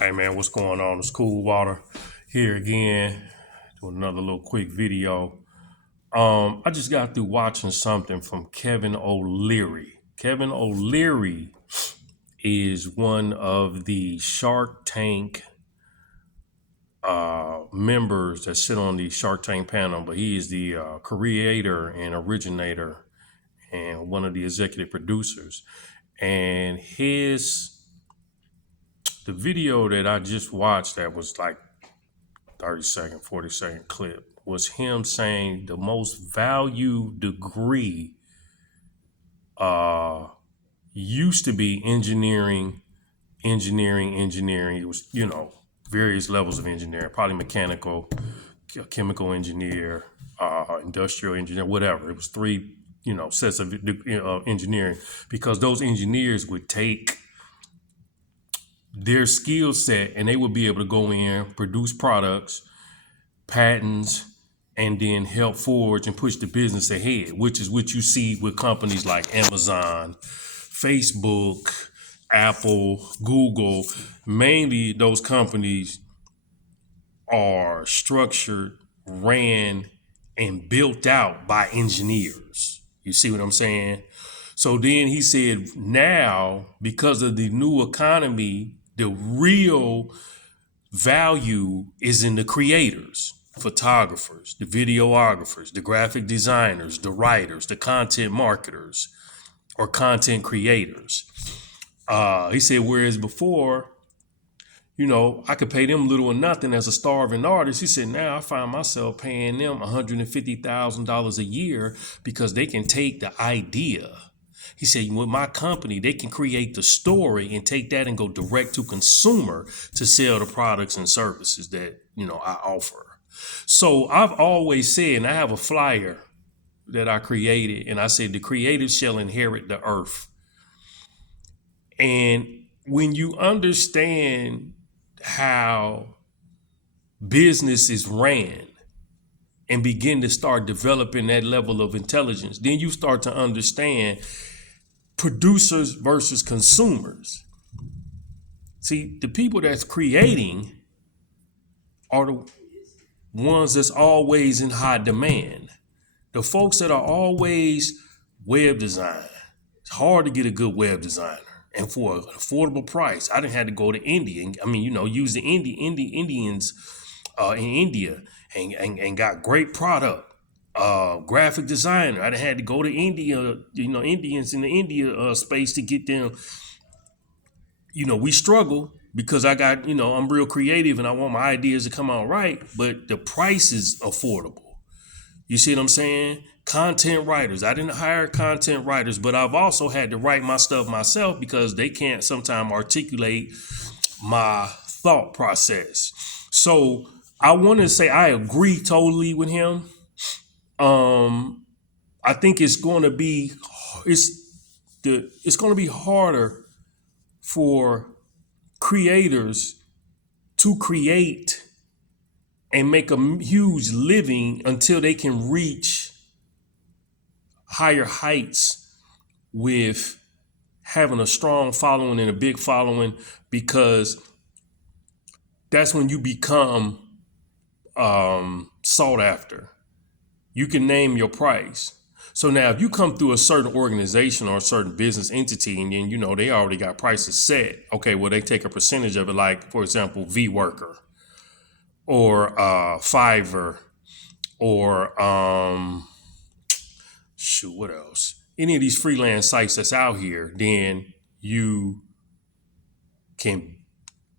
Hey man, what's going on? It's Cool Water here again, doing another little quick video. I just got through watching something from Kevin O'Leary. Kevin O'Leary is one of the Shark Tank members that sit on the Shark Tank panel, but he is the creator and originator and one of the executive producers. And the video that I just watched that was like 30-second, 40-second clip was him saying the most valued degree used to be engineering. It was, various levels of engineering, probably mechanical, chemical engineer, industrial engineer, whatever. It was three, sets of engineering, because those engineers would take their skill set and they would be able to go in, produce products, patents, and then help forge and push the business ahead, which is what you see with companies like Amazon, Facebook, Apple, Google. Mainly those companies are structured, ran, and built out by engineers. You see what I'm saying? So then he said, now, because of the new economy, the real value is in the creators, photographers, the videographers, the graphic designers, the writers, the content marketers, or content creators. He said, whereas before, I could pay them little or nothing as a starving artist. He said, now I find myself paying them $150,000 a year because they can take the idea. He said, with my company, they can create the story and take that and go direct to consumer to sell the products and services that, I offer. So I've always said, and I have a flyer that I created, and I said, the creative shall inherit the earth. And when you understand how business is ran and begin to start developing that level of intelligence, then you start to understand producers versus consumers. See, the people that's creating are the ones that's always in high demand. The folks that are always web design. It's hard to get a good web designer. And for an affordable price, I didn't have to go to India. Use the Indians in India and got great product. Graphic designer. I had to go to India, Indians in the India space to get them. We struggle because I got, I'm real creative and I want my ideas to come out right, but the price is affordable. You see what I'm saying? Content writers. I didn't hire content writers, but I've also had to write my stuff myself because they can't sometimes articulate my thought process. So I want to say I agree totally with him. I think it's going to be harder for creators to create and make a huge living until they can reach higher heights with having a strong following and a big following, because that's when you become sought after. You can name your price. So now if you come through a certain organization or a certain business entity and then, they already got prices set. Okay, well, they take a percentage of it, like, for example, VWorker or Fiverr or what else? Any of these freelance sites that's out here, then you can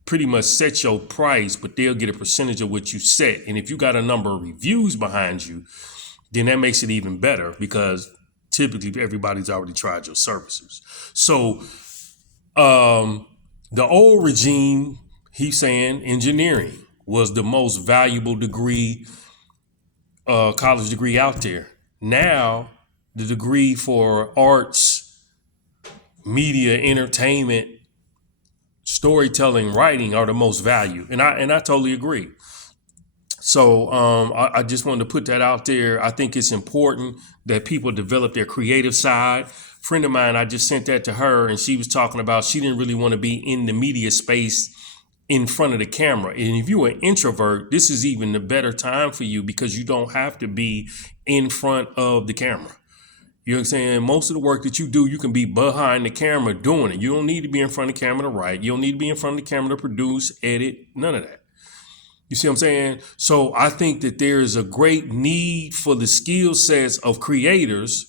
pretty much set your price, but they'll get a percentage of what you set. And if you got a number of reviews behind you, then that makes it even better because typically everybody's already tried your services. So the old regime, he's saying engineering was the most valuable degree, college degree out there. Now, the degree for arts, media, entertainment, storytelling, writing are the most valued. And I totally agree. So I just wanted to put that out there. I think it's important that people develop their creative side. Friend of mine, I just sent that to her, and she was talking about she didn't really want to be in the media space in front of the camera. And if you're an introvert, this is even the better time for you because you don't have to be in front of the camera. You know what I'm saying? Most of the work that you do, you can be behind the camera doing it. You don't need to be in front of the camera to write. You don't need to be in front of the camera to produce, edit, none of that. You see what I'm saying? So I think that there is a great need for the skill sets of creators.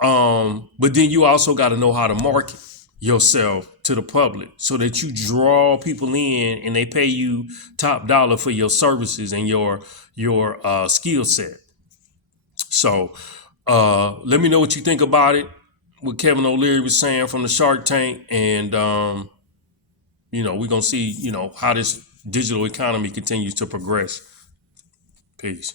But then you also got to know how to market yourself to the public so that you draw people in and they pay you top dollar for your services and your skill set. So let me know what you think about it. What Kevin O'Leary was saying from the Shark Tank, and we're gonna see how this digital economy continues to progress. Peace.